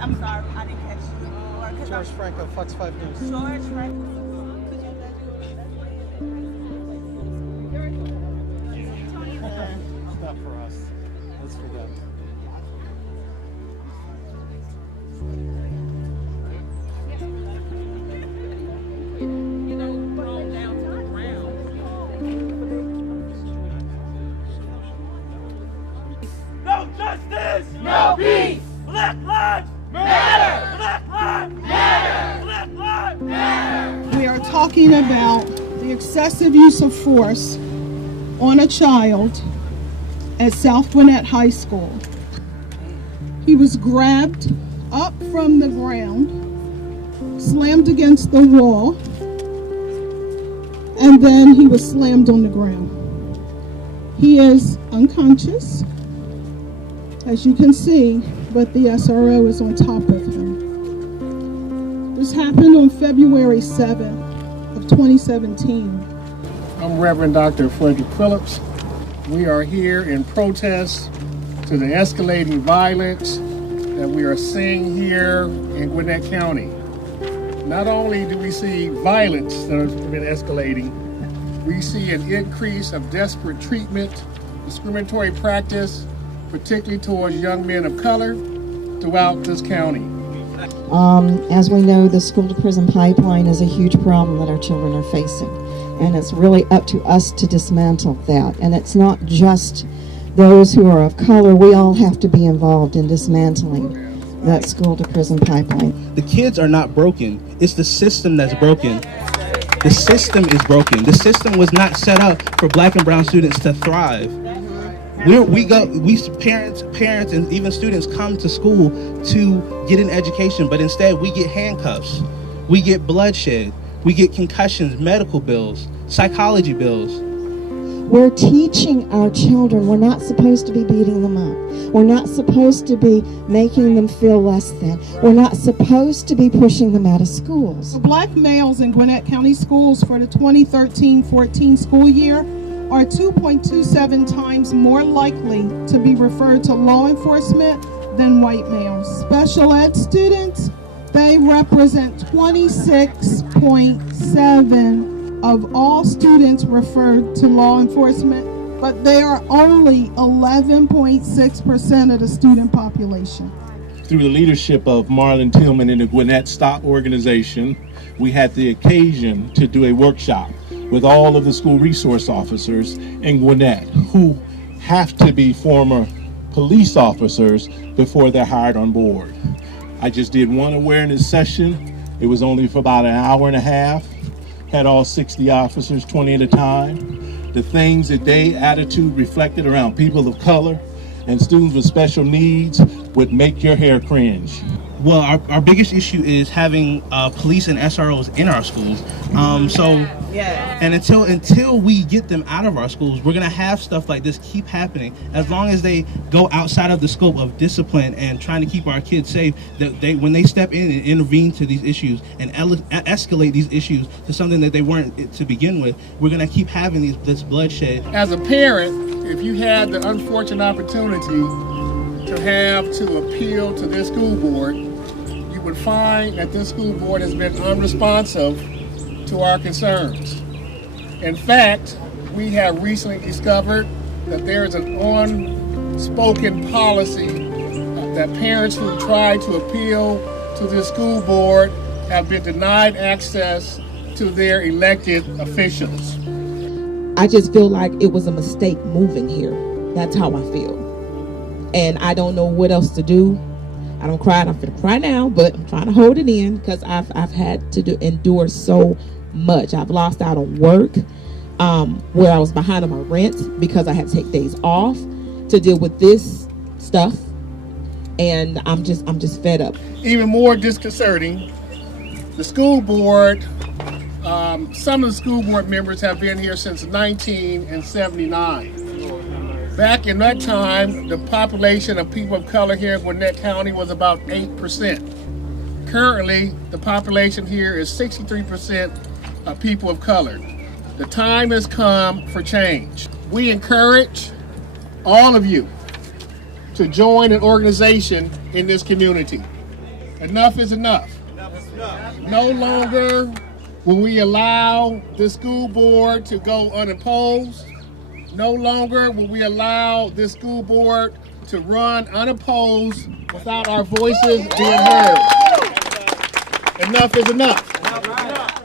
I'm sorry, I didn't catch you. George Franco, Fox 5 News. George Franco. It's not for us. That's for them. No justice! No peace! Black lives matter! Black lives matter! Black lives matter! We are talking about the excessive use of force on a child at South Gwinnett High School. He was grabbed up from the ground, slammed against the wall, and then he was slammed on the ground. He is unconscious, as you can see, but the SRO is on top of him. This happened on February 7th of 2017. I'm Reverend Dr. Frederick Phillips. We are here in protest to the escalating violence that we are seeing here in Gwinnett County. Not only do we see violence that has been escalating, we see an increase of desperate treatment, discriminatory practice, particularly towards young men of color throughout this county. As we know, the school-to-prison pipeline is a huge problem that our children are facing. And it's really up to us to dismantle that. And it's not just those who are of color. We all have to be involved in dismantling that school-to-prison pipeline. The kids are not broken. It's the system that's broken. The system is broken. The system was not set up for black and brown students to thrive. Parents and even students come to school to get an education, but instead we get handcuffs, we get bloodshed, we get concussions, medical bills, psychology bills. We're teaching our children we're not supposed to be beating them up. We're not supposed to be making them feel less than. We're not supposed to be pushing them out of schools. Black males in Gwinnett County schools for the 2013-14 school year are 2.27 times more likely to be referred to law enforcement than white males. Special ed students, they represent 26.7 of all students referred to law enforcement, but they are only 11.6% of the student population. Through the leadership of Marlon Tillman and the Gwinnett SToPP organization, we had the occasion to do a workshop with all of the school resource officers in Gwinnett who have to be former police officers before they're hired on board. I just did one awareness session. It was only for about an hour and a half. Had all 60 officers, 20 at a time. The things that they attitude reflected around people of color and students with special needs would make your hair cringe. Well, our biggest issue is having police and SROs in our schools. And until we get them out of our schools, we're gonna have stuff like this keep happening. As long as they go outside of the scope of discipline and trying to keep our kids safe, that when they step in and intervene to these issues and escalate these issues to something that they weren't to begin with, we're gonna keep having this bloodshed. As a parent, if you had the unfortunate opportunity to have to appeal to this school board, you would find that this school board has been unresponsive to our concerns. In fact, we have recently discovered that there is an unspoken policy that parents who try to appeal to this school board have been denied access to their elected officials. I just feel like it was a mistake moving here. That's how I feel. And I don't know what else to do. I don't cry. I'm gonna cry now, but I'm trying to hold it in because I've had to endure so much. I've lost out on work, where I was behind on my rent because I had to take days off to deal with this stuff, and I'm just fed up. Even more disconcerting, the school board. Some of the school board members have been here since 1979. Back in that time, the population of people of color here in Gwinnett County was about 8%. Currently, the population here is 63% of people of color. The time has come for change. We encourage all of you to join an organization in this community. Enough is enough. No longer will we allow the school board to go unopposed. No longer will we allow this school board to run unopposed without our voices being heard. Enough is enough.